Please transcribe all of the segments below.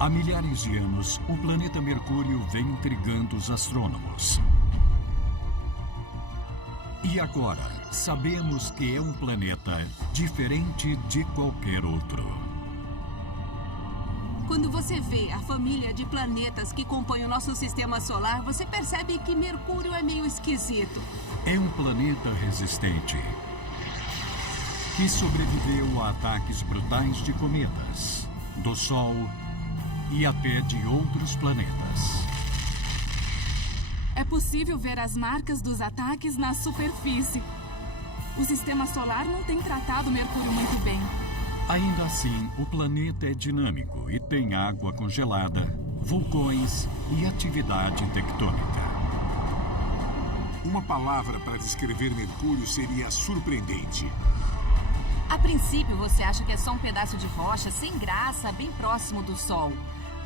Há milhares de anos, o planeta Mercúrio vem intrigando os astrônomos. E agora, sabemos que é um planeta diferente de qualquer outro. Quando você vê a família de planetas que compõem o nosso sistema solar, você percebe que Mercúrio é meio esquisito. É um planeta resistente, que sobreviveu a ataques brutais de cometas, do Sol e até de outros planetas. É possível ver as marcas dos ataques na superfície. O sistema solar não tem tratado Mercúrio muito bem. Ainda assim, o planeta é dinâmico e tem água congelada, vulcões e atividade tectônica. Uma palavra para descrever Mercúrio seria surpreendente. A princípio, você acha que é só um pedaço de rocha sem graça, bem próximo do Sol.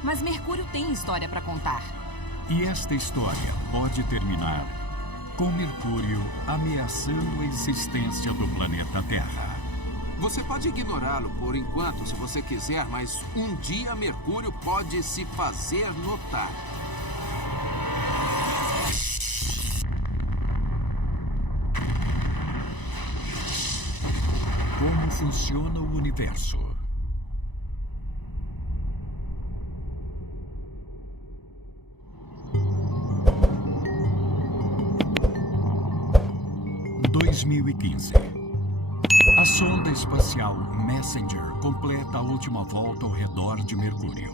Mas Mercúrio tem história para contar. E esta história pode terminar com Mercúrio ameaçando a existência do planeta Terra. Você pode ignorá-lo por enquanto, se você quiser, mas um dia Mercúrio pode se fazer notar. Como funciona o universo? Em 2015. A sonda espacial Messenger completa a última volta ao redor de Mercúrio.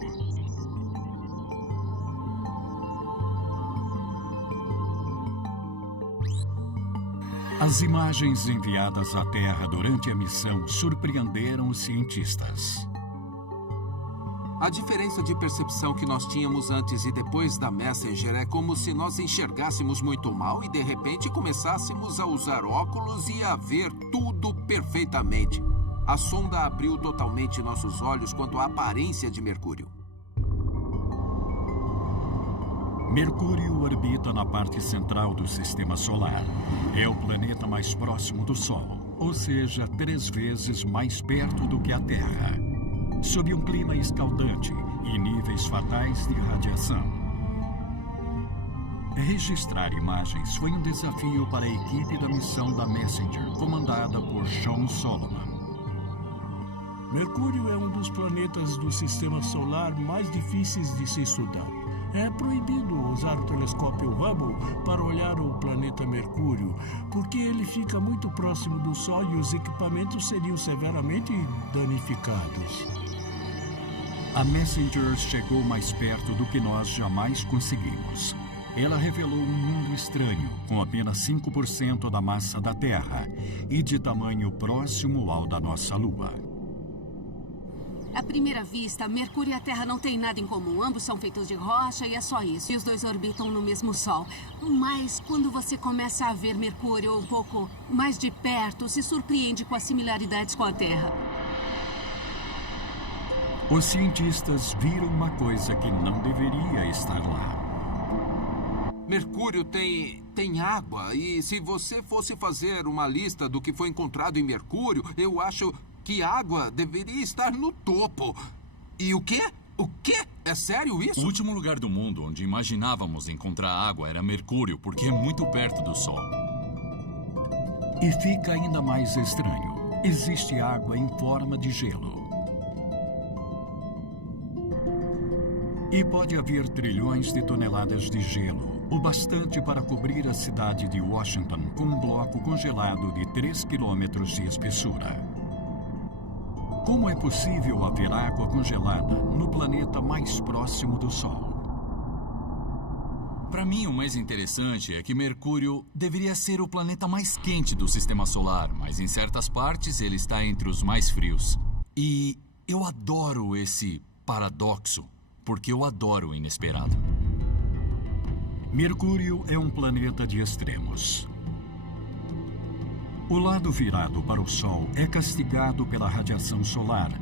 As imagens enviadas à Terra durante a missão surpreenderam os cientistas. A diferença de percepção que nós tínhamos antes e depois da Messenger é como se nós enxergássemos muito mal e de repente começássemos a usar óculos e a ver tudo perfeitamente. A sonda abriu totalmente nossos olhos quanto à aparência de Mercúrio. Mercúrio orbita na parte central do Sistema Solar. É o planeta mais próximo do Sol, ou seja, 3 vezes mais perto do que a Terra, sob um clima escaldante e níveis fatais de radiação. Registrar imagens foi um desafio para a equipe da missão da Messenger, comandada por Sean Solomon. Mercúrio é um dos planetas do Sistema Solar mais difíceis de se estudar. É proibido usar o telescópio Hubble para olhar o planeta Mercúrio, porque ele fica muito próximo do Sol e os equipamentos seriam severamente danificados. A Messenger chegou mais perto do que nós jamais conseguimos. Ela revelou um mundo estranho, com apenas 5% da massa da Terra e de tamanho próximo ao da nossa Lua. À primeira vista, Mercúrio e a Terra não têm nada em comum. Ambos são feitos de rocha e é só isso. E os dois orbitam no mesmo Sol. Mas quando você começa a ver Mercúrio um pouco mais de perto, se surpreende com as similaridades com a Terra. Os cientistas viram uma coisa que não deveria estar lá. Mercúrio tem água e se você fosse fazer uma lista do que foi encontrado em Mercúrio, eu acho que água deveria estar no topo. E o quê? O quê? É sério isso? O último lugar do mundo onde imaginávamos encontrar água era Mercúrio, porque é muito perto do Sol. E fica ainda mais estranho. Existe água em forma de gelo. E pode haver trilhões de toneladas de gelo, o bastante para cobrir a cidade de Washington com um bloco congelado de 3 quilômetros de espessura. Como é possível haver água congelada no planeta mais próximo do Sol? Para mim, o mais interessante é que Mercúrio deveria ser o planeta mais quente do Sistema Solar, mas em certas partes ele está entre os mais frios. E eu adoro esse paradoxo, porque eu adoro o inesperado. Mercúrio é um planeta de extremos. O lado virado para o Sol é castigado pela radiação solar,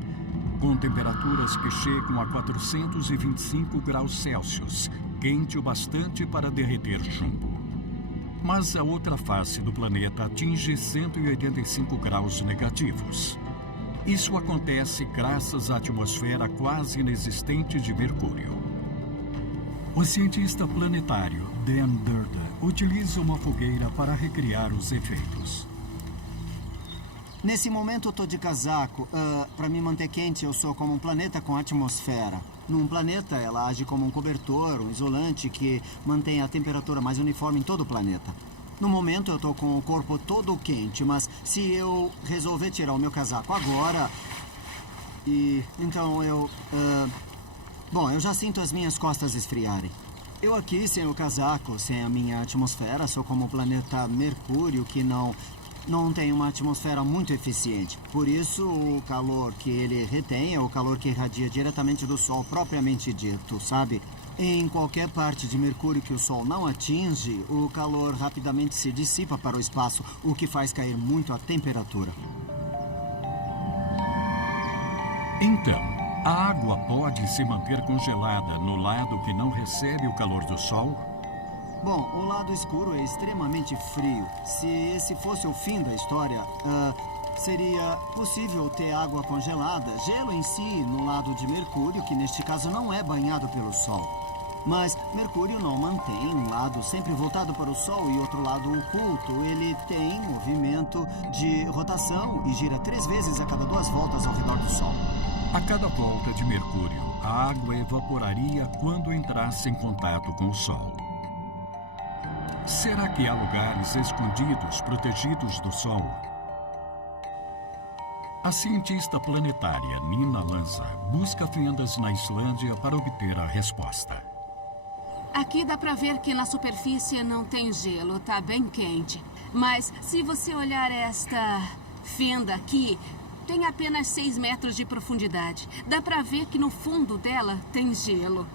com temperaturas que chegam a 425 graus Celsius, quente o bastante para derreter chumbo. Mas a outra face do planeta atinge 185 graus negativos. Isso acontece graças à atmosfera quase inexistente de Mercúrio. O cientista planetário Dan Durden utiliza uma fogueira para recriar os efeitos. Nesse momento eu tô de casaco. Para me manter quente, eu sou como um planeta com atmosfera. Num planeta, ela age como um cobertor, um isolante que mantém a temperatura mais uniforme em todo o planeta. No momento eu tô com o corpo todo quente, mas se eu resolver tirar o meu casaco agora... Então eu... Bom, eu já sinto as minhas costas esfriarem. Eu aqui, sem o casaco, sem a minha atmosfera, sou como o planeta Mercúrio, que não tem uma atmosfera muito eficiente. Por isso, o calor que ele retém é o calor que irradia diretamente do Sol, propriamente dito, sabe? Em qualquer parte de Mercúrio que o Sol não atinge, o calor rapidamente se dissipa para o espaço, o que faz cair muito a temperatura. Então, a água pode se manter congelada no lado que não recebe o calor do Sol? Bom, o lado escuro é extremamente frio. Se esse fosse o fim da história, seria possível ter água congelada, gelo em si, no lado de Mercúrio, que neste caso não é banhado pelo Sol. Mas Mercúrio não mantém um lado sempre voltado para o Sol e outro lado oculto. Ele tem movimento de rotação e gira 3 vezes a cada 2 voltas ao redor do Sol. A cada volta de Mercúrio, a água evaporaria quando entrasse em contato com o Sol. Será que há lugares escondidos, protegidos do Sol? A cientista planetária Nina Lanza busca fendas na Islândia para obter a resposta. Aqui dá pra ver que na superfície não tem gelo, tá bem quente. Mas se você olhar esta fenda aqui, tem apenas 6 metros de profundidade. Dá pra ver que no fundo dela tem gelo.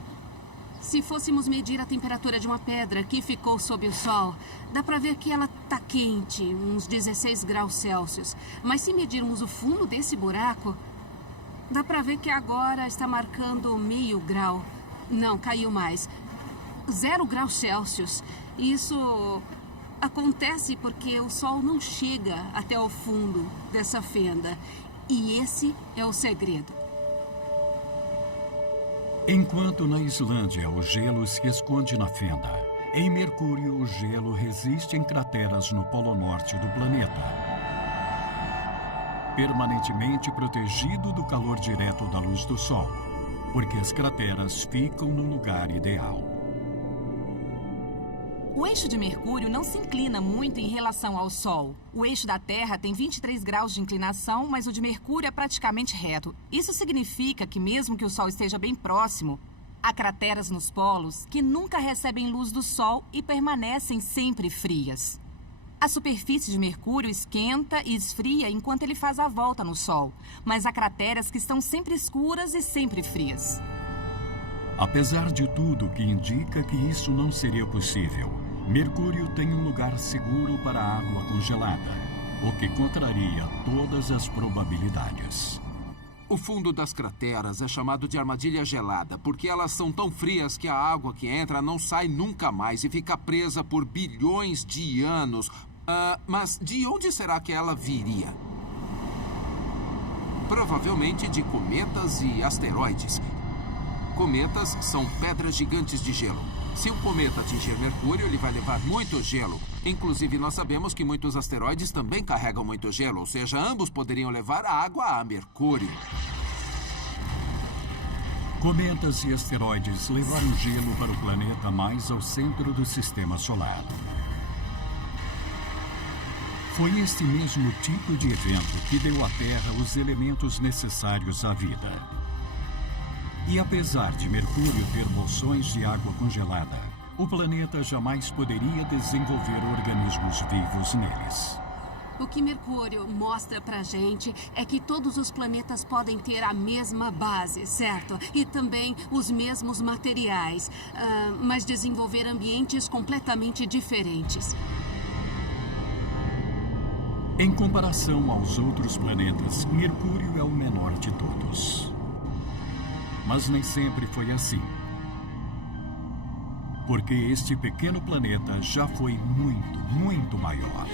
Se fôssemos medir a temperatura de uma pedra que ficou sob o Sol, dá pra ver que ela tá quente, uns 16 graus Celsius. Mas se medirmos o fundo desse buraco, dá pra ver que agora está marcando meio grau. Não, caiu mais. 0 graus Celsius. Isso acontece porque o Sol não chega até o fundo dessa fenda. E esse é o segredo. Enquanto na Islândia o gelo se esconde na fenda, em Mercúrio o gelo resiste em crateras no polo norte do planeta, permanentemente protegido do calor direto da luz do Sol, porque as crateras ficam no lugar ideal. O eixo de Mercúrio não se inclina muito em relação ao Sol. O eixo da Terra tem 23 graus de inclinação, mas o de Mercúrio é praticamente reto. Isso significa que mesmo que o Sol esteja bem próximo, há crateras nos polos que nunca recebem luz do Sol e permanecem sempre frias. A superfície de Mercúrio esquenta e esfria enquanto ele faz a volta no Sol, mas há crateras que estão sempre escuras e sempre frias. Apesar de tudo que indica que isso não seria possível, Mercúrio tem um lugar seguro para a água congelada, o que contraria todas as probabilidades. O fundo das crateras é chamado de armadilha gelada, porque elas são tão frias que a água que entra não sai nunca mais e fica presa por bilhões de anos. Mas de onde será que ela viria? Provavelmente de cometas e asteroides. Cometas são pedras gigantes de gelo. Se um cometa atingir Mercúrio, ele vai levar muito gelo. Inclusive, nós sabemos que muitos asteroides também carregam muito gelo, ou seja, ambos poderiam levar a água a Mercúrio. Cometas e asteroides levaram gelo para o planeta mais ao centro do Sistema Solar. Foi este mesmo tipo de evento que deu à Terra os elementos necessários à vida. E apesar de Mercúrio ter bolsões de água congelada, o planeta jamais poderia desenvolver organismos vivos neles. O que Mercúrio mostra pra gente é que todos os planetas podem ter a mesma base, certo? E também os mesmos materiais, mas desenvolver ambientes completamente diferentes. Em comparação aos outros planetas, Mercúrio é o menor de todos. Mas nem sempre foi assim. Porque este pequeno planeta já foi muito, muito maior.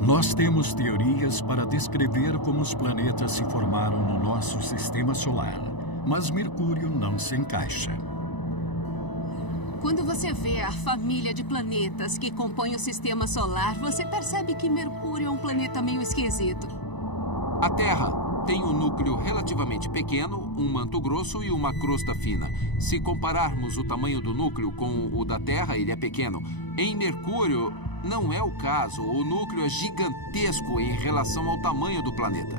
Nós temos teorias para descrever como os planetas se formaram no nosso sistema solar, mas Mercúrio não se encaixa. Quando você vê a família de planetas que compõem o sistema solar, você percebe que Mercúrio é um planeta meio esquisito. A Terra tem um núcleo relativamente pequeno, um manto grosso e uma crosta fina. Se compararmos o tamanho do núcleo com o da Terra, ele é pequeno. Em Mercúrio, não é o caso. O núcleo é gigantesco em relação ao tamanho do planeta.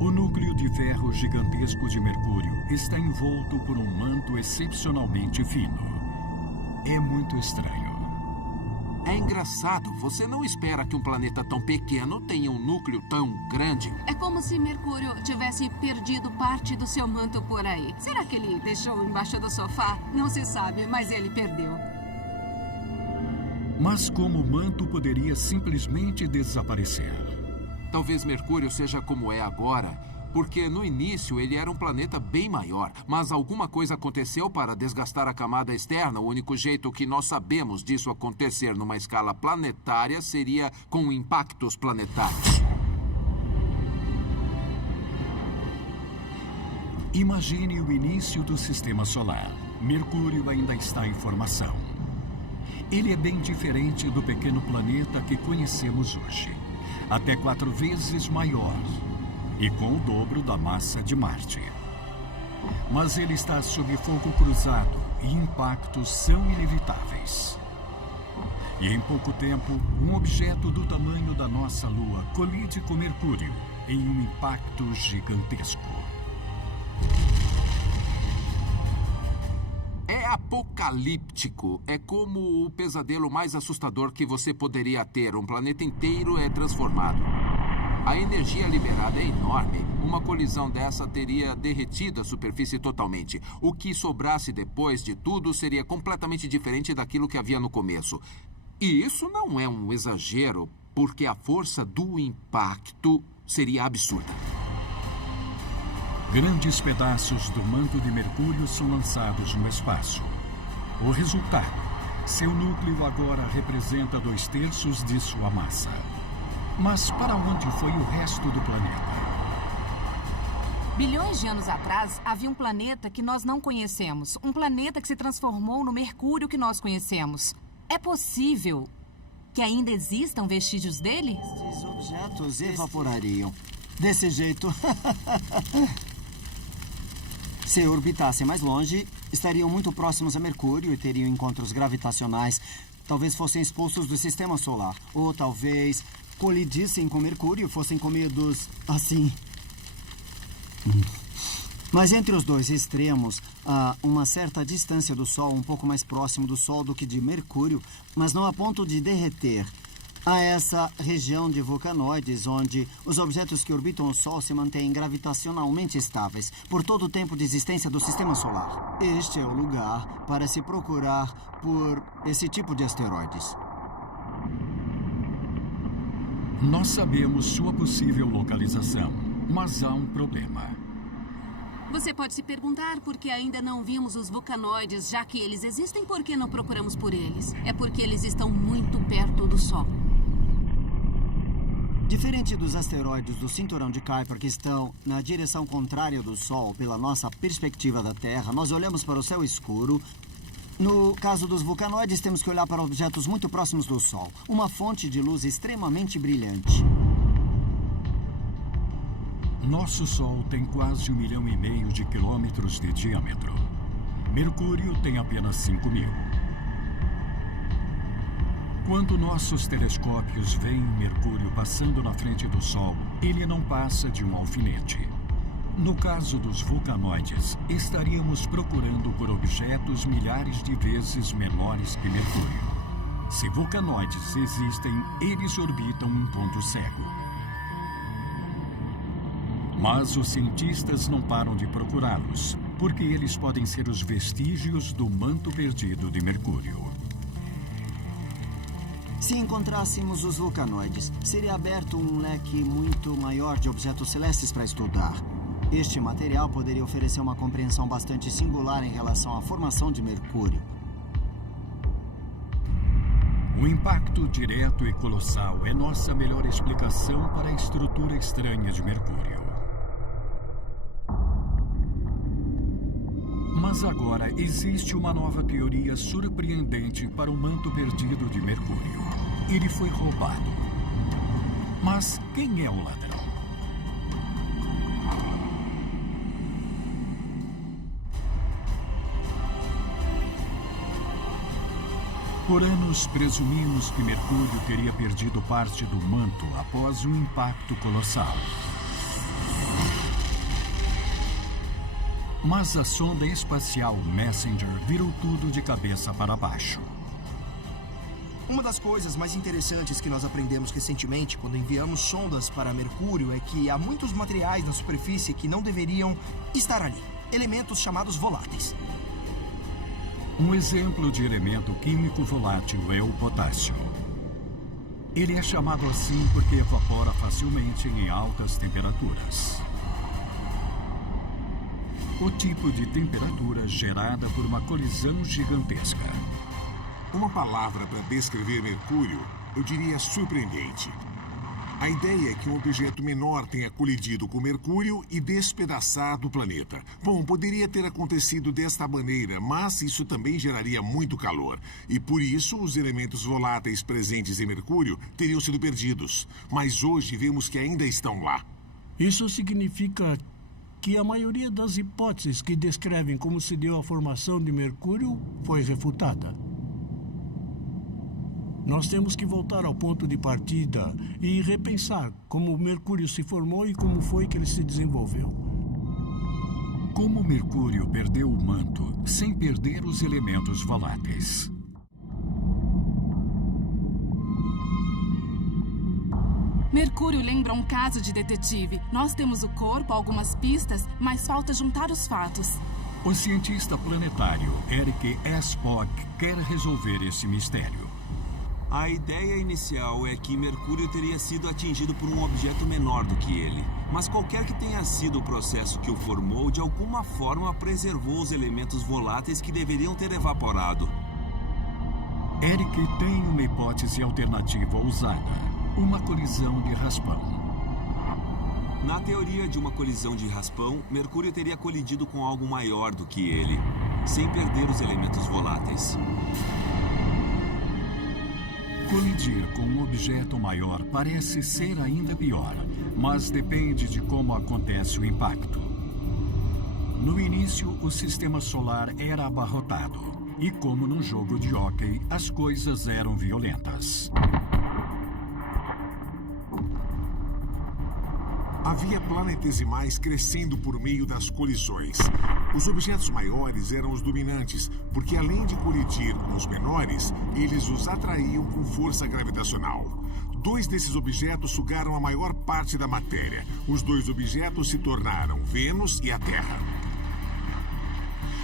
O núcleo de ferro gigantesco de Mercúrio está envolto por um manto excepcionalmente fino. É muito estranho. É engraçado. Você não espera que um planeta tão pequeno tenha um núcleo tão grande. É como se Mercúrio tivesse perdido parte do seu manto por aí. Será que ele deixou embaixo do sofá? Não se sabe, mas ele perdeu. Mas como o manto poderia simplesmente desaparecer? Talvez Mercúrio seja como é agora, porque no início ele era um planeta bem maior, mas alguma coisa aconteceu para desgastar a camada externa. O único jeito que nós sabemos disso acontecer numa escala planetária seria com impactos planetários. Imagine o início do sistema solar. Mercúrio ainda está em formação. Ele é bem diferente do pequeno planeta que conhecemos hoje. Até 4 vezes maior e com o dobro da massa de Marte. Mas ele está sob fogo cruzado e impactos são inevitáveis. E em pouco tempo, um objeto do tamanho da nossa Lua colide com Mercúrio em um impacto gigantesco. É apocalíptico. É como o pesadelo mais assustador que você poderia ter. Um planeta inteiro é transformado. A energia liberada é enorme. Uma colisão dessa teria derretido a superfície totalmente. O que sobrasse depois de tudo seria completamente diferente daquilo que havia no começo. E isso não é um exagero, porque a força do impacto seria absurda. Grandes pedaços do manto de Mercúrio são lançados no espaço. O resultado: seu núcleo agora representa 2/3 de sua massa. Mas para onde foi o resto do planeta? Bilhões de anos atrás, havia um planeta que nós não conhecemos. Um planeta que se transformou no Mercúrio que nós conhecemos. É possível que ainda existam vestígios dele? Esses objetos evaporariam. Desse jeito. Se orbitassem mais longe, estariam muito próximos a Mercúrio e teriam encontros gravitacionais. Talvez fossem expulsos do sistema solar. Ou talvez colidissem com Mercúrio e fossem comidos assim. Mas entre os dois extremos, há uma certa distância do Sol, um pouco mais próximo do Sol do que de Mercúrio, mas não a ponto de derreter. Há essa região de vulcanoides, onde os objetos que orbitam o Sol se mantêm gravitacionalmente estáveis por todo o tempo de existência do Sistema Solar. Este é o lugar para se procurar por esse tipo de asteroides. Nós sabemos sua possível localização, mas há um problema. Você pode se perguntar por que ainda não vimos os vulcanoides, já que eles existem, por que não procuramos por eles? É porque eles estão muito perto do Sol. Diferente dos asteroides do cinturão de Kuiper que estão na direção contrária do Sol, pela nossa perspectiva da Terra, nós olhamos para o céu escuro. No caso dos vulcanoides, temos que olhar para objetos muito próximos do Sol. Uma fonte de luz extremamente brilhante. Nosso Sol tem quase 1,5 milhão de quilômetros de diâmetro. Mercúrio tem apenas 5.000. Quando nossos telescópios veem Mercúrio passando na frente do Sol, ele não passa de um alfinete. No caso dos vulcanoides, estaríamos procurando por objetos milhares de vezes menores que Mercúrio. Se vulcanoides existem, eles orbitam um ponto cego. Mas os cientistas não param de procurá-los, porque eles podem ser os vestígios do manto perdido de Mercúrio. Se encontrássemos os vulcanoides, seria aberto um leque muito maior de objetos celestes para estudar. Este material poderia oferecer uma compreensão bastante singular em relação à formação de Mercúrio. O impacto direto e colossal é nossa melhor explicação para a estrutura estranha de Mercúrio. Mas agora existe uma nova teoria surpreendente para o manto perdido de Mercúrio. Ele foi roubado. Mas quem é o ladrão? Por anos, presumimos que Mercúrio teria perdido parte do manto após um impacto colossal. Mas a sonda espacial Messenger virou tudo de cabeça para baixo. Uma das coisas mais interessantes que nós aprendemos recentemente quando enviamos sondas para Mercúrio é que há muitos materiais na superfície que não deveriam estar ali. Elementos chamados voláteis. Um exemplo de elemento químico volátil é o potássio. Ele é chamado assim porque evapora facilmente em altas temperaturas. O tipo de temperatura gerada por uma colisão gigantesca. Uma palavra para descrever Mercúrio, eu diria surpreendente. A ideia é que um objeto menor tenha colidido com Mercúrio e despedaçado o planeta. Bom, poderia ter acontecido desta maneira, mas isso também geraria muito calor. E por isso, os elementos voláteis presentes em Mercúrio teriam sido perdidos. Mas hoje vemos que ainda estão lá. Isso significa que a maioria das hipóteses que descrevem como se deu a formação de Mercúrio foi refutada. Nós temos que voltar ao ponto de partida e repensar como o Mercúrio se formou e como foi que ele se desenvolveu. Como Mercúrio perdeu o manto sem perder os elementos voláteis? Mercúrio lembra um caso de detetive. Nós temos o corpo, algumas pistas, mas falta juntar os fatos. O cientista planetário Eric S. Spock quer resolver esse mistério. A ideia inicial é que Mercúrio teria sido atingido por um objeto menor do que ele. Mas qualquer que tenha sido o processo que o formou, de alguma forma preservou os elementos voláteis que deveriam ter evaporado. Eric tem uma hipótese alternativa ousada. Uma colisão de raspão. Na teoria de uma colisão de raspão, Mercúrio teria colidido com algo maior do que ele, sem perder os elementos voláteis. Colidir com um objeto maior parece ser ainda pior, mas depende de como acontece o impacto. No início, o sistema solar era abarrotado, e como num jogo de hóquei, as coisas eram violentas. Havia planetesimais crescendo por meio das colisões. Os objetos maiores eram os dominantes, porque além de colidir com os menores, eles os atraíam com força gravitacional. 2 desses objetos sugaram a maior parte da matéria. Os 2 objetos se tornaram Vênus e a Terra.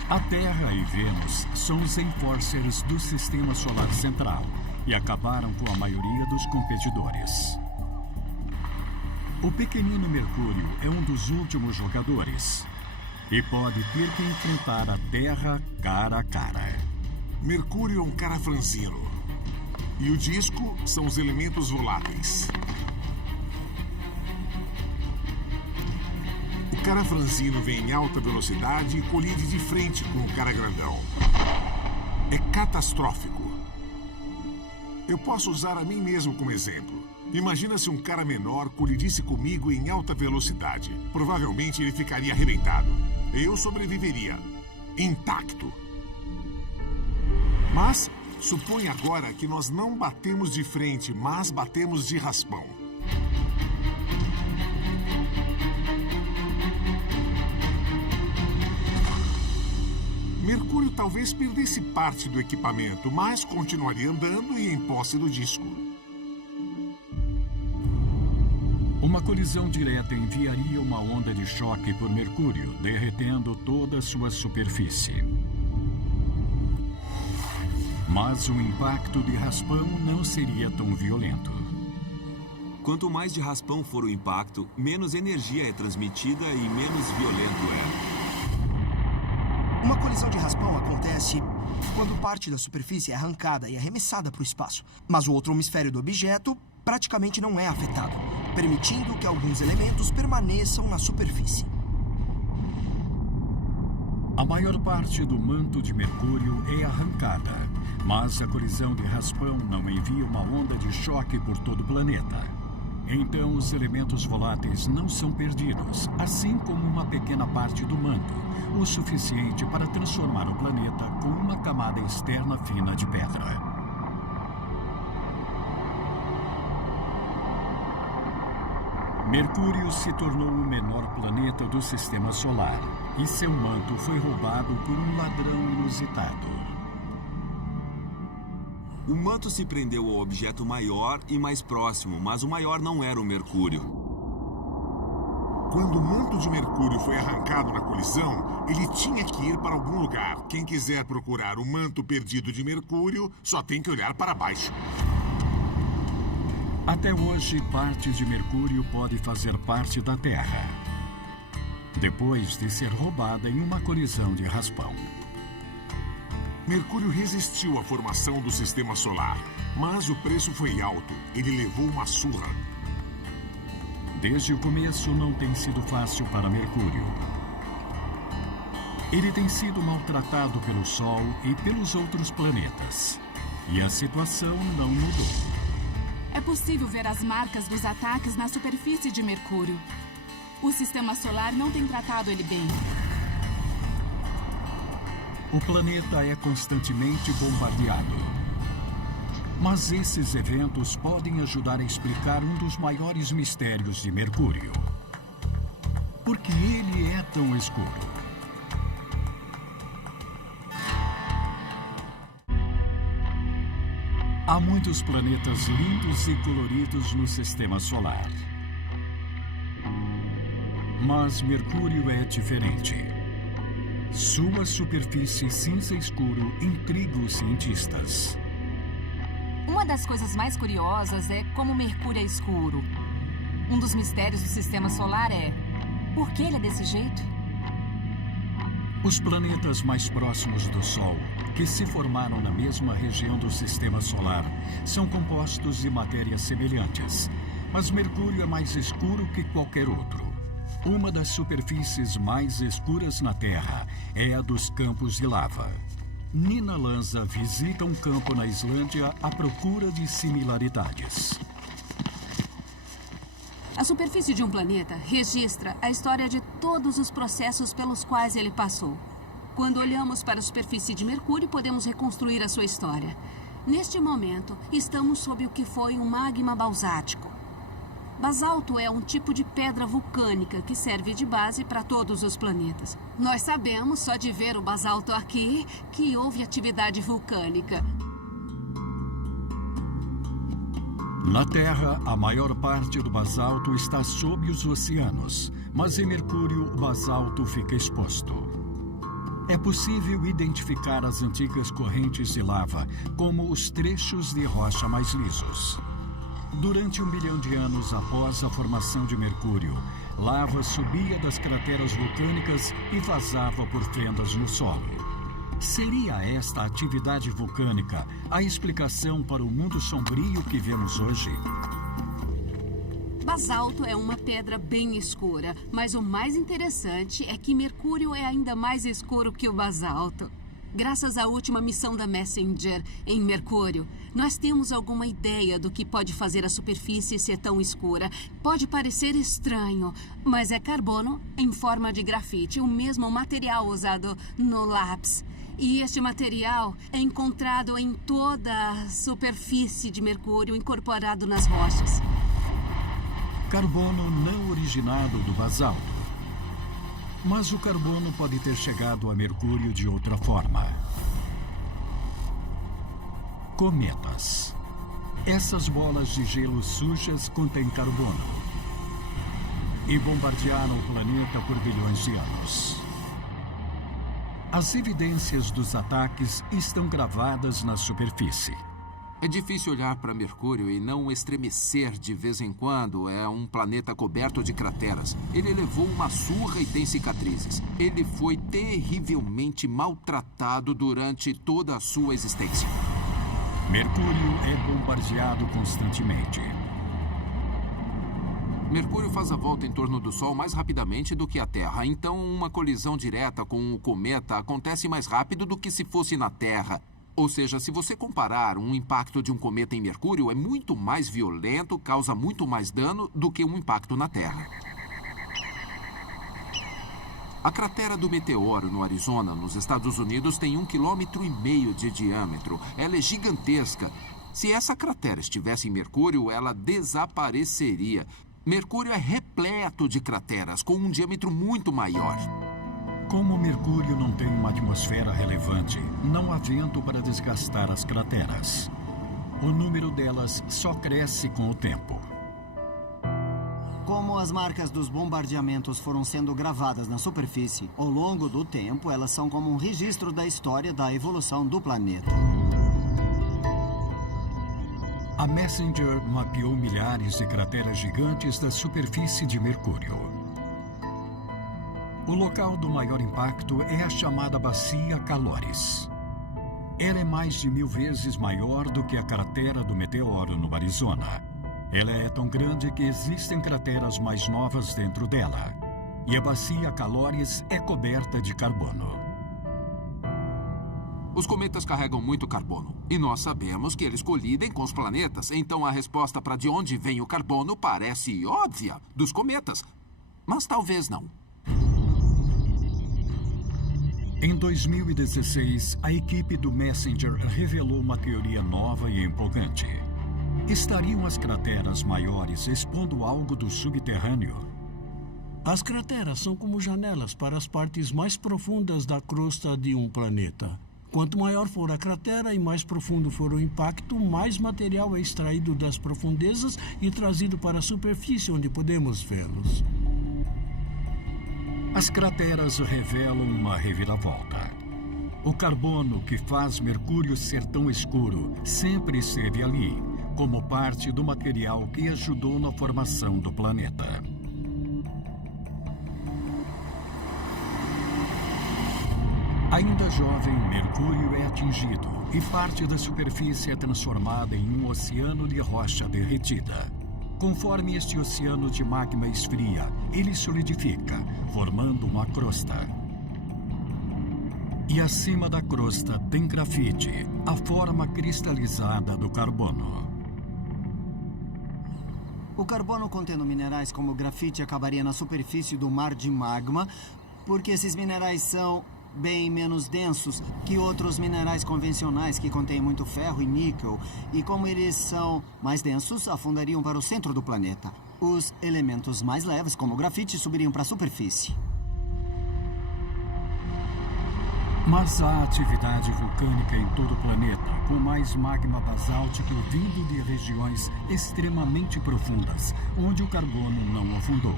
A Terra e Vênus são os enforcers do Sistema Solar Central e acabaram com a maioria dos competidores. O pequenino Mercúrio é um dos últimos jogadores e pode ter que enfrentar a Terra cara a cara. Mercúrio é um cara franzino e o disco são os elementos voláteis. O cara franzino vem em alta velocidade e colide de frente com o cara grandão. É catastrófico. Eu posso usar a mim mesmo como exemplo. Imagina se um cara menor colidisse comigo em alta velocidade. Provavelmente ele ficaria arrebentado. Eu sobreviveria, intacto. Mas suponha agora que nós não batemos de frente, mas batemos de raspão. Mercúrio talvez perdesse parte do equipamento, mas continuaria andando e em posse do disco. Uma colisão direta enviaria uma onda de choque por Mercúrio, derretendo toda a sua superfície. Mas o impacto de raspão não seria tão violento. Quanto mais de raspão for o impacto, menos energia é transmitida e menos violento é. Uma colisão de raspão acontece quando parte da superfície é arrancada e arremessada para o espaço. Mas o outro hemisfério do objeto praticamente não é afetado, permitindo que alguns elementos permaneçam na superfície. A maior parte do manto de Mercúrio é arrancada, mas a colisão de raspão não envia uma onda de choque por todo o planeta. Então, os elementos voláteis não são perdidos, assim como uma pequena parte do manto, o suficiente para transformar o planeta com uma camada externa fina de pedra. Mercúrio se tornou o menor planeta do Sistema Solar e seu manto foi roubado por um ladrão inusitado. O manto se prendeu ao objeto maior e mais próximo, mas o maior não era o Mercúrio. Quando o manto de Mercúrio foi arrancado na colisão, ele tinha que ir para algum lugar. Quem quiser procurar o manto perdido de Mercúrio, só tem que olhar para baixo. Até hoje, parte de Mercúrio pode fazer parte da Terra, depois de ser roubada em uma colisão de raspão. Mercúrio resistiu à formação do Sistema Solar, mas o preço foi alto. Ele levou uma surra. Desde o começo, não tem sido fácil para Mercúrio. Ele tem sido maltratado pelo Sol e pelos outros planetas. E a situação não mudou. É possível ver as marcas dos ataques na superfície de Mercúrio. O Sistema Solar não tem tratado ele bem. O planeta é constantemente bombardeado. Mas esses eventos podem ajudar a explicar um dos maiores mistérios de Mercúrio. Por que ele é tão escuro? Há muitos planetas lindos e coloridos no Sistema Solar. Mas Mercúrio é diferente. Sua superfície cinza escuro intriga os cientistas. Uma das coisas mais curiosas é como Mercúrio é escuro. Um dos mistérios do Sistema Solar é: por que ele é desse jeito? Os planetas mais próximos do Sol, que se formaram na mesma região do Sistema Solar, são compostos de matérias semelhantes. Mas Mercúrio é mais escuro que qualquer outro. Uma das superfícies mais escuras na Terra é a dos campos de lava. Nina Lanza visita um campo na Islândia à procura de similaridades. A superfície de um planeta registra a história de todos os processos pelos quais ele passou. Quando olhamos para a superfície de Mercúrio, podemos reconstruir a sua história. Neste momento, estamos sob o que foi um magma basático. Basalto é um tipo de pedra vulcânica que serve de base para todos os planetas. Nós sabemos, só de ver o basalto aqui, que houve atividade vulcânica. Na Terra, a maior parte do basalto está sob os oceanos, mas em Mercúrio o basalto fica exposto. É possível identificar as antigas correntes de lava como os trechos de rocha mais lisos. Durante 1 bilhão de anos após a formação de Mercúrio, lava subia das crateras vulcânicas e vazava por fendas no solo. Seria esta atividade vulcânica a explicação para o mundo sombrio que vemos hoje? Basalto é uma pedra bem escura, mas o mais interessante é que Mercúrio é ainda mais escuro que o basalto. Graças à última missão da Messenger em Mercúrio, nós temos alguma ideia do que pode fazer a superfície ser tão escura. Pode parecer estranho, mas é carbono em forma de grafite, o mesmo material usado no LAPS. E este material é encontrado em toda a superfície de Mercúrio, incorporado nas rochas. Carbono não originado do basalto. Mas o carbono pode ter chegado a Mercúrio de outra forma. Cometas. Essas bolas de gelo sujas contêm carbono e bombardearam o planeta por bilhões de anos. As evidências dos ataques estão gravadas na superfície. É difícil olhar para Mercúrio e não estremecer de vez em quando. É um planeta coberto de crateras. Ele levou uma surra e tem cicatrizes. Ele foi terrivelmente maltratado durante toda a sua existência. Mercúrio é bombardeado constantemente. Mercúrio faz a volta em torno do Sol mais rapidamente do que a Terra. Então, uma colisão direta com um cometa acontece mais rápido do que se fosse na Terra. Ou seja, se você comparar um impacto de um cometa em Mercúrio, é muito mais violento, causa muito mais dano do que um impacto na Terra. A cratera do meteoro no Arizona, nos Estados Unidos, tem 1,5 km de diâmetro. Ela é gigantesca. Se essa cratera estivesse em Mercúrio, ela desapareceria. Mercúrio é repleto de crateras, com um diâmetro muito maior. Como Mercúrio não tem uma atmosfera relevante, não há vento para desgastar as crateras. O número delas só cresce com o tempo. Como as marcas dos bombardeamentos foram sendo gravadas na superfície, ao longo do tempo, elas são como um registro da história da evolução do planeta. A Messenger mapeou milhares de crateras gigantes da superfície de Mercúrio. O local do maior impacto é a chamada Bacia Calores. Ela é mais de 1000 vezes maior do que a cratera do meteoro no Arizona. Ela é tão grande que existem crateras mais novas dentro dela. E a Bacia Calores é coberta de carbono. Os cometas carregam muito carbono. E nós sabemos que eles colidem com os planetas. Então a resposta para de onde vem o carbono parece óbvia, dos cometas. Mas talvez não. Em 2016, a equipe do Messenger revelou uma teoria nova e empolgante. Estariam as crateras maiores expondo algo do subterrâneo? As crateras são como janelas para as partes mais profundas da crosta de um planeta. Quanto maior for a cratera e mais profundo for o impacto, mais material é extraído das profundezas e trazido para a superfície, onde podemos vê-los. As crateras revelam uma reviravolta. O carbono que faz Mercúrio ser tão escuro sempre esteve ali, como parte do material que ajudou na formação do planeta. Ainda jovem, Mercúrio é atingido e parte da superfície é transformada em um oceano de rocha derretida. Conforme este oceano de magma esfria, ele solidifica, formando uma crosta. E acima da crosta tem grafite, a forma cristalizada do carbono. O carbono contendo minerais como grafite acabaria na superfície do mar de magma, porque esses minerais são bem menos densos que outros minerais convencionais que contêm muito ferro e níquel. E como eles são mais densos, afundariam para o centro do planeta. Os elementos mais leves, como o grafite, subiriam para a superfície. Mas há atividade vulcânica em todo o planeta, com mais magma basáltico vindo de regiões extremamente profundas, onde o carbono não afundou.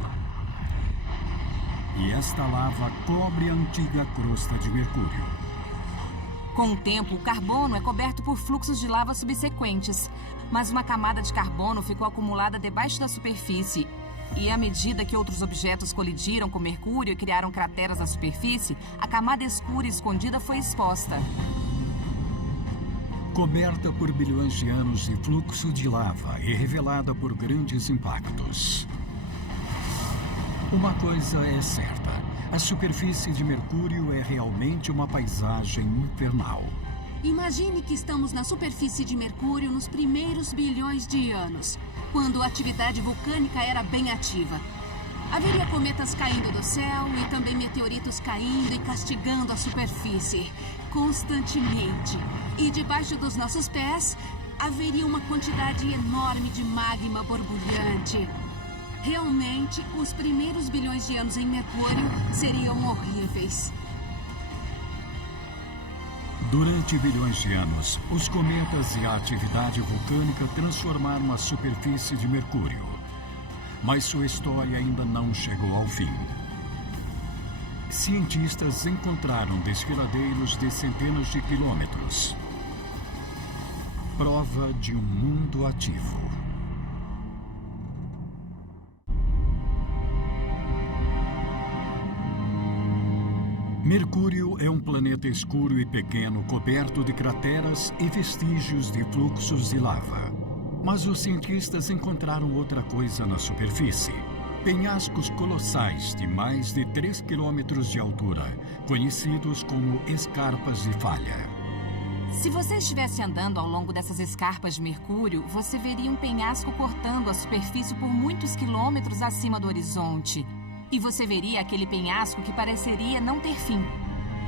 E esta lava cobre a antiga crosta de Mercúrio. Com o tempo, o carbono é coberto por fluxos de lava subsequentes, mas uma camada de carbono ficou acumulada debaixo da superfície. E à medida que outros objetos colidiram com Mercúrio e criaram crateras na superfície, a camada escura e escondida foi exposta. Coberta por bilhões de anos de fluxo de lava e revelada por grandes impactos. Uma coisa é certa, a superfície de Mercúrio é realmente uma paisagem infernal. Imagine que estamos na superfície de Mercúrio nos primeiros bilhões de anos, quando a atividade vulcânica era bem ativa. Haveria cometas caindo do céu e também meteoritos caindo e castigando a superfície constantemente. E debaixo dos nossos pés haveria uma quantidade enorme de magma borbulhante. Realmente, os primeiros bilhões de anos em Mercúrio seriam horríveis. Durante bilhões de anos, os cometas e a atividade vulcânica transformaram a superfície de Mercúrio. Mas sua história ainda não chegou ao fim. Cientistas encontraram desfiladeiros de centenas de quilômetros. prova de um mundo ativo. Mercúrio é um planeta escuro e pequeno, coberto de crateras e vestígios de fluxos de lava. Mas os cientistas encontraram outra coisa na superfície. Penhascos colossais de mais de 3 quilômetros de altura, conhecidos como escarpas de falha. Se você estivesse andando ao longo dessas escarpas de Mercúrio, você veria um penhasco cortando a superfície por muitos quilômetros acima do horizonte. E você veria aquele penhasco que pareceria não ter fim.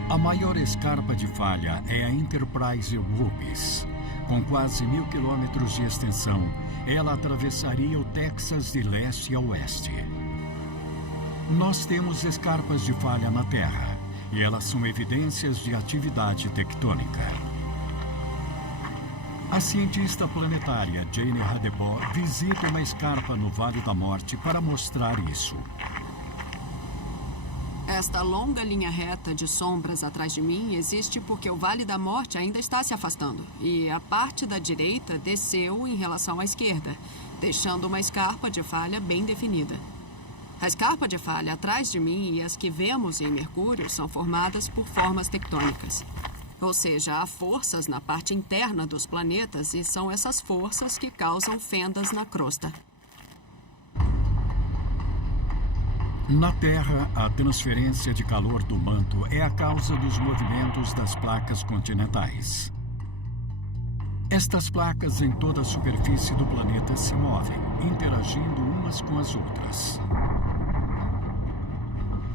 A maior escarpa de falha é a Enterprise Rubies. Com quase 1.000 quilômetros de extensão, ela atravessaria o Texas de leste a oeste. Nós temos escarpas de falha na Terra, e elas são evidências de atividade tectônica. A cientista planetária Jane Radebo visita uma escarpa no Vale da Morte para mostrar isso. Esta longa linha reta de sombras atrás de mim existe porque o Vale da Morte ainda está se afastando. E a parte da direita desceu em relação à esquerda, deixando uma escarpa de falha bem definida. A escarpa de falha atrás de mim e as que vemos em Mercúrio são formadas por formas tectônicas. Ou seja, há forças na parte interna dos planetas e são essas forças que causam fendas na crosta. Na Terra, a transferência de calor do manto é a causa dos movimentos das placas continentais. Estas placas em toda a superfície do planeta se movem, interagindo umas com as outras,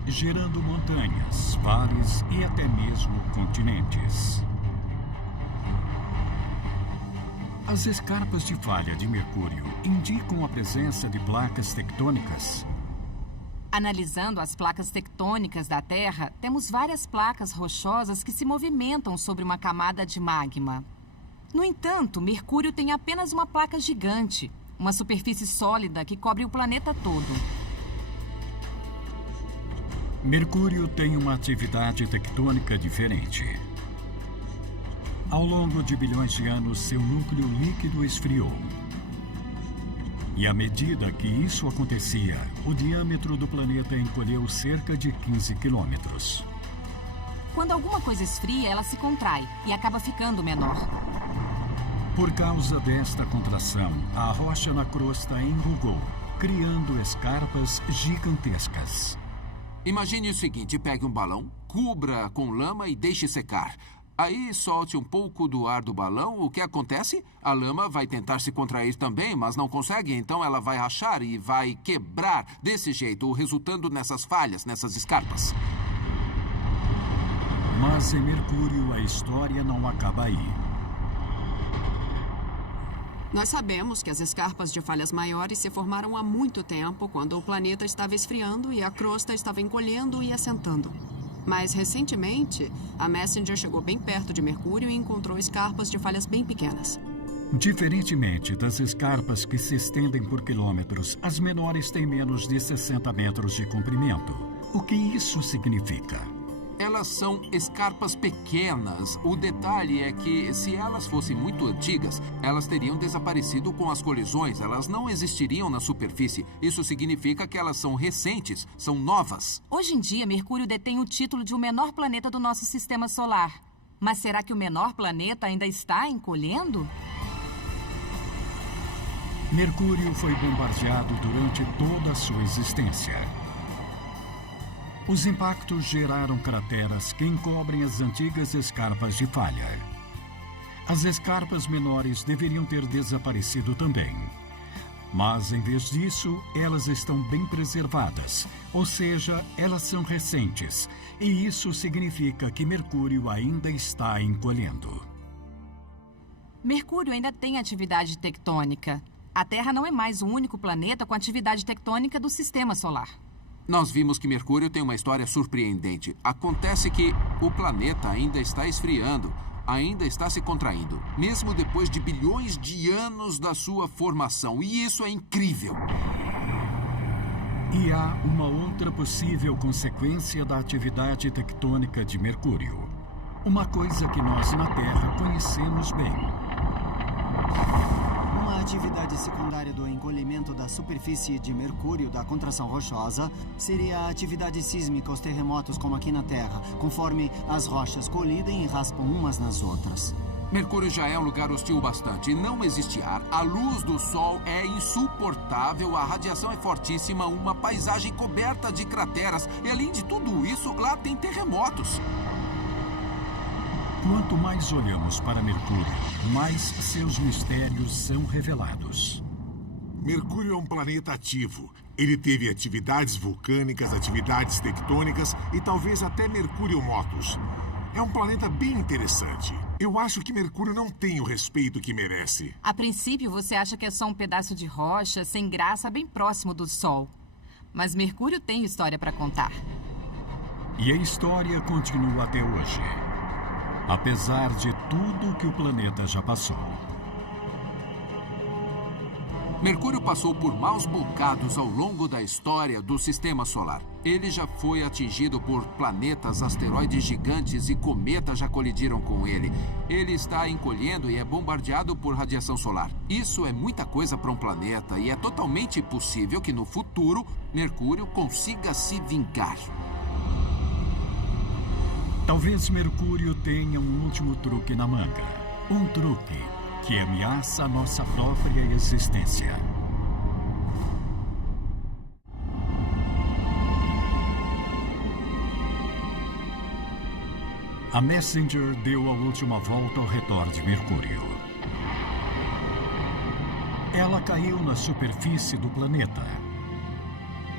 gerando montanhas, vales e até mesmo continentes. As escarpas de falha de Mercúrio indicam a presença de placas tectônicas. Analisando as placas tectônicas da Terra, temos várias placas rochosas que se movimentam sobre uma camada de magma. No entanto, Mercúrio tem apenas uma placa gigante, uma superfície sólida que cobre o planeta todo. Mercúrio tem uma atividade tectônica diferente. Ao longo de bilhões de anos, seu núcleo líquido esfriou. E à medida que isso acontecia, o diâmetro do planeta encolheu cerca de 15 quilômetros. Quando alguma coisa esfria, ela se contrai e acaba ficando menor. Por causa desta contração, a rocha na crosta enrugou, criando escarpas gigantescas. Imagine o seguinte, pegue um balão, cubra com lama e deixe secar. Aí solte um pouco do ar do balão, o que acontece? A lama vai tentar se contrair também, mas não consegue, então ela vai rachar e vai quebrar desse jeito, resultando nessas falhas, nessas escarpas. Mas em Mercúrio a história não acaba aí. Nós sabemos que as escarpas de falhas maiores se formaram há muito tempo, quando o planeta estava esfriando e a crosta estava encolhendo e assentando. Mas, recentemente, a Messenger chegou bem perto de Mercúrio e encontrou escarpas de falhas bem pequenas. Diferentemente das escarpas que se estendem por quilômetros, as menores têm menos de 60 metros de comprimento. O que isso significa? Elas são escarpas pequenas. O detalhe é que, se elas fossem muito antigas, elas teriam desaparecido com as colisões. Elas não existiriam na superfície. Isso significa que elas são recentes, são novas. Hoje em dia, Mercúrio detém o título de o menor planeta do nosso sistema solar. Mas será que o menor planeta ainda está encolhendo? Mercúrio foi bombardeado durante toda a sua existência. Os impactos geraram crateras que encobrem as antigas escarpas de falha. As escarpas menores deveriam ter desaparecido também. Mas, em vez disso, elas estão bem preservadas, ou seja, elas são recentes, e isso significa que Mercúrio ainda está encolhendo. Mercúrio ainda tem atividade tectônica. A Terra não é mais o único planeta com atividade tectônica do sistema solar. Nós vimos que Mercúrio tem uma história surpreendente. Acontece que o planeta ainda está esfriando, ainda está se contraindo, mesmo depois de bilhões de anos da sua formação. E isso é incrível. E há uma outra possível consequência da atividade tectônica de Mercúrio. Uma coisa que nós na Terra conhecemos bem. Uma atividade secundária do encolhimento da superfície de Mercúrio da contração rochosa seria a atividade sísmica, os terremotos como aqui na Terra, conforme as rochas colidem e raspam umas nas outras. Mercúrio já é um lugar hostil bastante. Não existe ar, a luz do Sol é insuportável, a radiação é fortíssima, uma paisagem coberta de crateras. E além de tudo isso, lá tem terremotos. Quanto mais olhamos para Mercúrio, mais seus mistérios são revelados. Mercúrio é um planeta ativo. Ele teve atividades vulcânicas, atividades tectônicas e talvez até Mercúrio motos. É um planeta bem interessante. Eu acho que Mercúrio não tem o respeito que merece. A princípio, você acha que é só um pedaço de rocha sem graça bem próximo do Sol. Mas Mercúrio tem história para contar. E a história continua até hoje. Apesar de tudo que o planeta já passou. Mercúrio passou por maus bocados ao longo da história do Sistema Solar. Ele já foi atingido por planetas, asteroides gigantes e cometas já colidiram com ele. Ele está encolhendo e é bombardeado por radiação solar. Isso é muita coisa para um planeta e é totalmente possível que no futuro Mercúrio consiga se vingar. Talvez Mercúrio tenha um último truque na manga. Um truque que ameaça a nossa própria existência. A Messenger deu a última volta ao redor de Mercúrio. Ela caiu na superfície do planeta.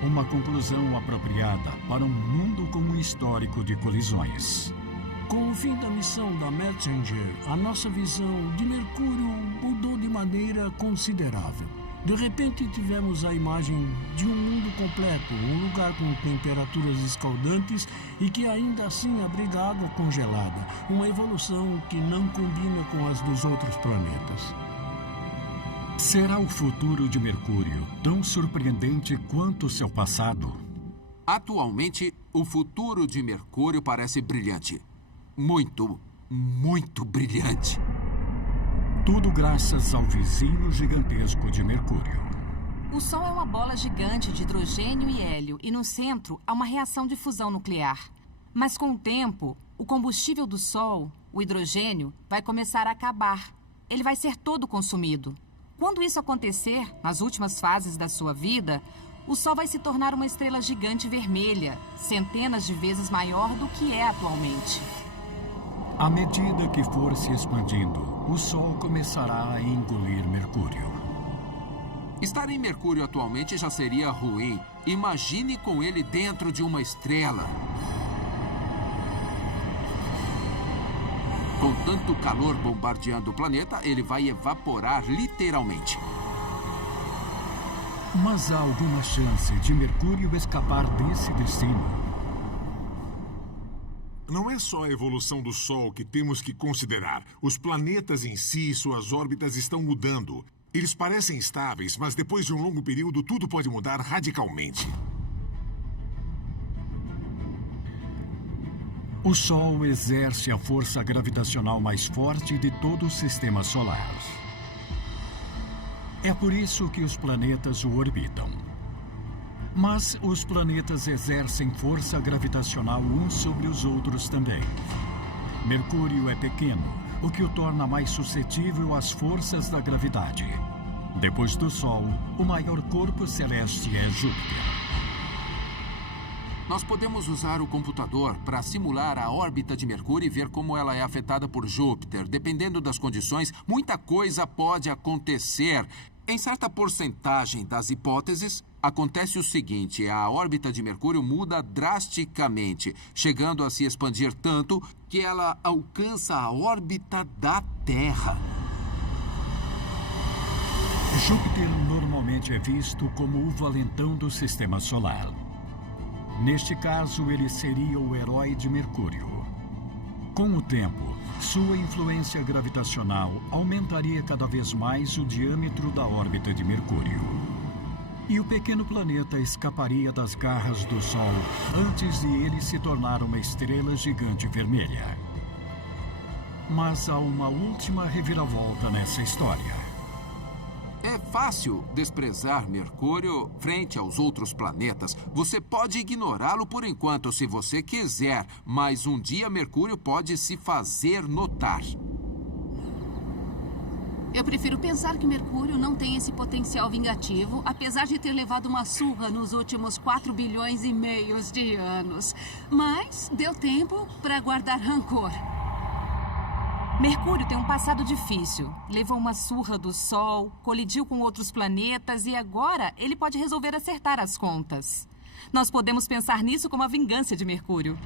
Uma conclusão apropriada para um mundo com um histórico de colisões. Com o fim da missão da Messenger, a nossa visão de Mercúrio mudou de maneira considerável. De repente, tivemos a imagem de um mundo completo, um lugar com temperaturas escaldantes e que ainda assim abriga água congelada, uma evolução que não combina com as dos outros planetas. Será o futuro de Mercúrio tão surpreendente quanto seu passado? Atualmente, o futuro de Mercúrio parece brilhante. Muito, muito brilhante. Tudo graças ao vizinho gigantesco de Mercúrio. O Sol é uma bola gigante de hidrogênio e hélio e no centro há uma reação de fusão nuclear. Mas com o tempo, o combustível do Sol, o hidrogênio, vai começar a acabar. Ele vai ser todo consumido. Quando isso acontecer, nas últimas fases da sua vida, o Sol vai se tornar uma estrela gigante vermelha, centenas de vezes maior do que é atualmente. À medida que for se expandindo, o Sol começará a engolir Mercúrio. Estar em Mercúrio atualmente já seria ruim. Imagine com ele dentro de uma estrela. Com tanto calor bombardeando o planeta, ele vai evaporar literalmente. Mas há alguma chance de Mercúrio escapar desse destino? Não é só a evolução do Sol que temos que considerar. Os planetas em si e suas órbitas estão mudando. Eles parecem estáveis, mas depois de um longo período, tudo pode mudar radicalmente. O Sol exerce a força gravitacional mais forte de todo o Sistema Solar. É por isso que os planetas o orbitam. Mas os planetas exercem força gravitacional uns sobre os outros também. Mercúrio é pequeno, o que o torna mais suscetível às forças da gravidade. Depois do Sol, o maior corpo celeste é Júpiter. Nós podemos usar o computador para simular a órbita de Mercúrio e ver como ela é afetada por Júpiter. Dependendo das condições, muita coisa pode acontecer. Em certa porcentagem das hipóteses, acontece o seguinte: a órbita de Mercúrio muda drasticamente, chegando a se expandir tanto que ela alcança a órbita da Terra. Júpiter normalmente é visto como o valentão do Sistema Solar. Neste caso, ele seria o herói de Mercúrio. Com o tempo, sua influência gravitacional aumentaria cada vez mais o diâmetro da órbita de Mercúrio. E o pequeno planeta escaparia das garras do Sol antes de ele se tornar uma estrela gigante vermelha. Mas há uma última reviravolta nessa história. É fácil desprezar Mercúrio frente aos outros planetas. Você pode ignorá-lo por enquanto, se você quiser, mas um dia Mercúrio pode se fazer notar. Eu prefiro pensar que Mercúrio não tem esse potencial vingativo, apesar de ter levado uma surra nos últimos 4 bilhões e meio de anos. Mas deu tempo para guardar rancor. Mercúrio tem um passado difícil. Levou uma surra do Sol, colidiu com outros planetas e agora ele pode resolver acertar as contas. Nós podemos pensar nisso como a vingança de Mercúrio.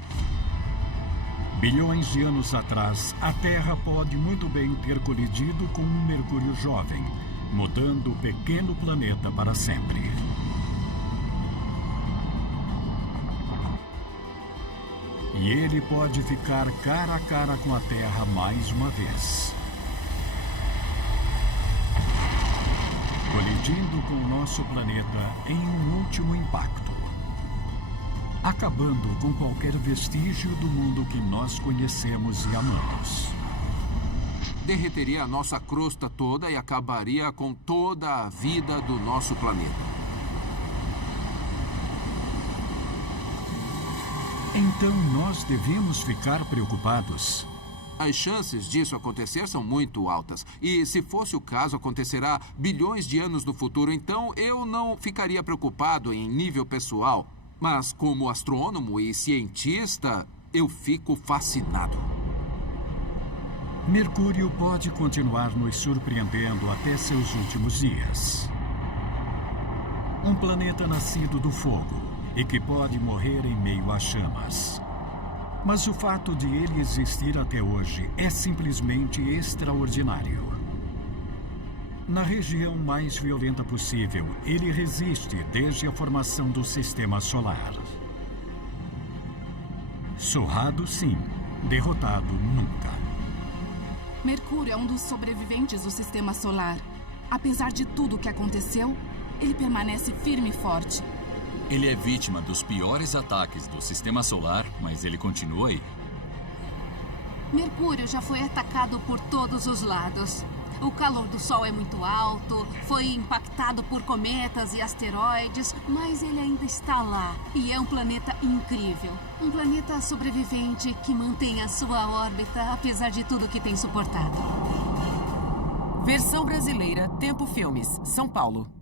Bilhões de anos atrás, a Terra pode muito bem ter colidido com um Mercúrio jovem, mudando o pequeno planeta para sempre. E ele pode ficar cara a cara com a Terra mais uma vez. Colidindo com o nosso planeta em um último impacto. Acabando com qualquer vestígio do mundo que nós conhecemos e amamos. Derreteria a nossa crosta toda e acabaria com toda a vida do nosso planeta. Então nós devemos ficar preocupados? As chances disso acontecer são muito altas. E se fosse o caso, acontecerá bilhões de anos no futuro. Então eu não ficaria preocupado em nível pessoal. Mas como astrônomo e cientista, eu fico fascinado. Mercúrio pode continuar nos surpreendendo até seus últimos dias. Um planeta nascido do fogo e que pode morrer em meio a chamas. Mas o fato de ele existir até hoje é simplesmente extraordinário. Na região mais violenta possível, ele resiste desde a formação do Sistema Solar. Surrado, sim. Derrotado, nunca. Mercúrio é um dos sobreviventes do Sistema Solar. Apesar de tudo o que aconteceu, ele permanece firme e forte. Ele é vítima dos piores ataques do Sistema Solar, mas ele continua aí. Mercúrio já foi atacado por todos os lados. O calor do Sol é muito alto, foi impactado por cometas e asteroides, mas ele ainda está lá. E é um planeta incrível. Um planeta sobrevivente que mantém a sua órbita, apesar de tudo que tem suportado. Versão brasileira, Tempo Filmes, São Paulo.